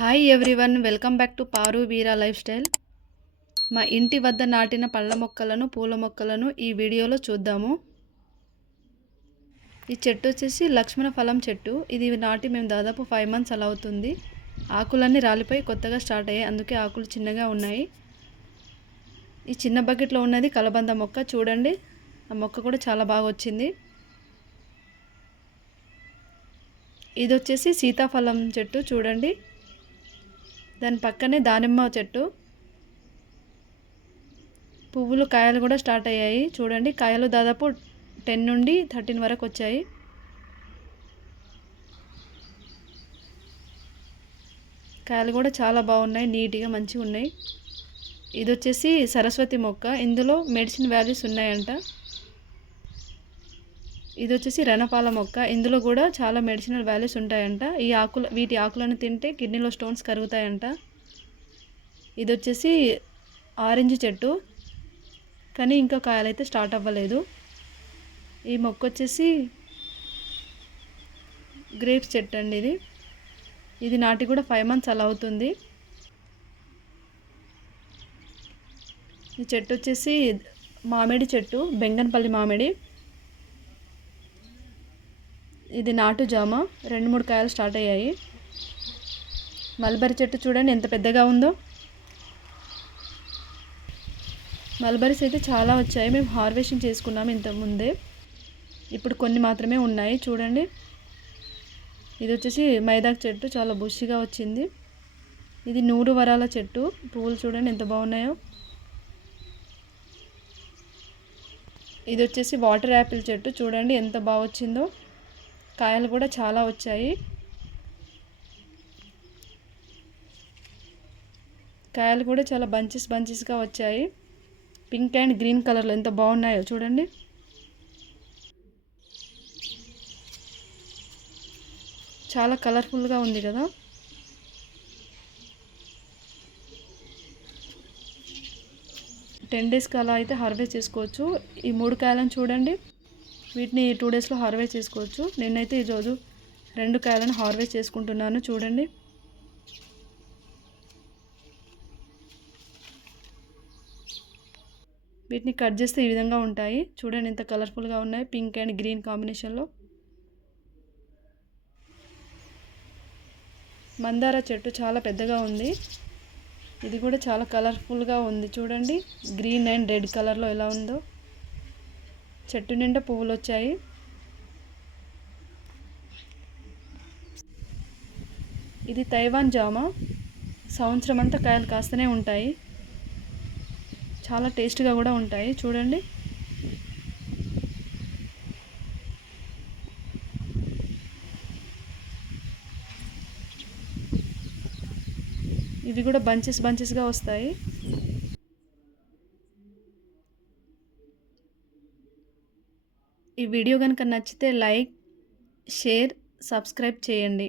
Hi everyone, welcome back to Paru Veera life style. మా ఇంటి వద్ద నాటిన పళ్ళ మొక్కలను, పూల మొక్కలను ఈ వీడియోలో చూద్దాము. ఈ చెట్టు వచ్చేసి లక్ష్మణ ఫలం చెట్టు. ఇది నాటి మేము దాదాపు 5 months అలా అవుతుంది. ఆకులన్నీ రాలిపోయి కొత్తగా స్టార్ట్ అయ్యాయి, అందుకే ఆకులు చిన్నగా ఉన్నాయి. ఈ చిన్న బకెట్లో ఉన్నది కలబంద మొక్క. చూడండి, ఆ మొక్క కూడా చాలా బాగా వచ్చింది. ఇది వచ్చేసి సీతాఫలం చెట్టు. చూడండి, దాని పక్కనే దానిమ్మ చెట్టు. పువ్వులు, కాయలు కూడా స్టార్ట్ అయ్యాయి. చూడండి, కాయలు దాదాపు 10 నుండి 13 వరకు వచ్చాయి. కాయలు కూడా చాలా బాగున్నాయి, నీట్గా మంచిగా ఉన్నాయి. ఇది వచ్చేసి సరస్వతి మొక్క. ఇందులో మెడిసిన్ వాల్యూస్ ఉన్నాయంట. ఇది వచ్చేసి రణపాల మొక్క. ఇందులో కూడా చాలా మెడిసినల్ వాల్యూస్ ఉంటాయంట. వీటి ఆకులను తింటే కిడ్నీలో స్టోన్స్ కరుగుతాయంట. ఇది వచ్చేసి ఆరెంజ్ చెట్టు, కానీ ఇంకా కాయలైతే స్టార్ట్ అవ్వలేదు. ఈ మొక్క వచ్చేసి గ్రేప్స్ చెట్టు అండి. ఇది నాటి కూడా 5 months అలా అవుతుంది. ఈ చెట్టు వచ్చేసి మామిడి చెట్టు, బెంగన్పల్లి మామిడి. ఇది నాటు జామ, 2-3 కాయలు స్టార్ట్ అయ్యాయి. మల్బరీ చెట్టు చూడండి ఎంత పెద్దగా ఉందో. మల్బరీస్ అయితే చాలా వచ్చాయి. మేము హార్వెస్టింగ్ చేసుకున్నాము ఇంతకుముందే. ఇప్పుడు కొన్ని మాత్రమే ఉన్నాయి. చూడండి, ఇది వచ్చేసి మైదాకు చెట్టు, చాలా బుషిగా వచ్చింది. ఇది 100 వరాల చెట్టు. పువ్వులు చూడండి ఎంత బాగున్నాయో. ఇది వచ్చేసి వాటర్ యాపిల్ చెట్టు. చూడండి ఎంత బాగా వచ్చిందో. కాయలు కూడా చాలా వచ్చాయి. కాయలు కూడా చాలా బంచెస్గా వచ్చాయి. పింక్ అండ్ గ్రీన్ కలర్లో ఎంత బాగున్నాయో చూడండి. చాలా కలర్ఫుల్గా ఉంది కదా. టెన్ డేస్కి అలా అయితే హార్వెస్ట్ చేసుకోవచ్చు. ఈ 3 కాయలను చూడండి, వీటిని 2 daysలో హార్వెస్ట్ చేసుకోవచ్చు. నేనైతే ఈరోజు 2 కాయలను హార్వెస్ట్ చేసుకుంటున్నాను. చూడండి, వీటిని కట్ చేస్తే ఈ విధంగా ఉంటాయి. చూడండి ఎంత కలర్ఫుల్గా ఉన్నాయి, పింక్ అండ్ గ్రీన్ కాంబినేషన్లో. మందార చెట్టు చాలా పెద్దగా ఉంది. ఇది కూడా చాలా కలర్ఫుల్గా ఉంది. చూడండి, గ్రీన్ అండ్ రెడ్ కలర్లో ఎలా ఉందో. చెట్టు నిండా పువ్వులు వచ్చాయి. ఇది తైవాన్ జామ. సంవత్సరం అంతా కాయలు కాస్తూనే ఉంటాయి. చాలా టేస్ట్గా కూడా ఉంటాయి. చూడండి, ఇవి కూడా బంచెస్గా వస్తాయి. ఈ వీడియో కనుక నచ్చితే లైక్, షేర్, సబ్స్క్రైబ్ చేయండి.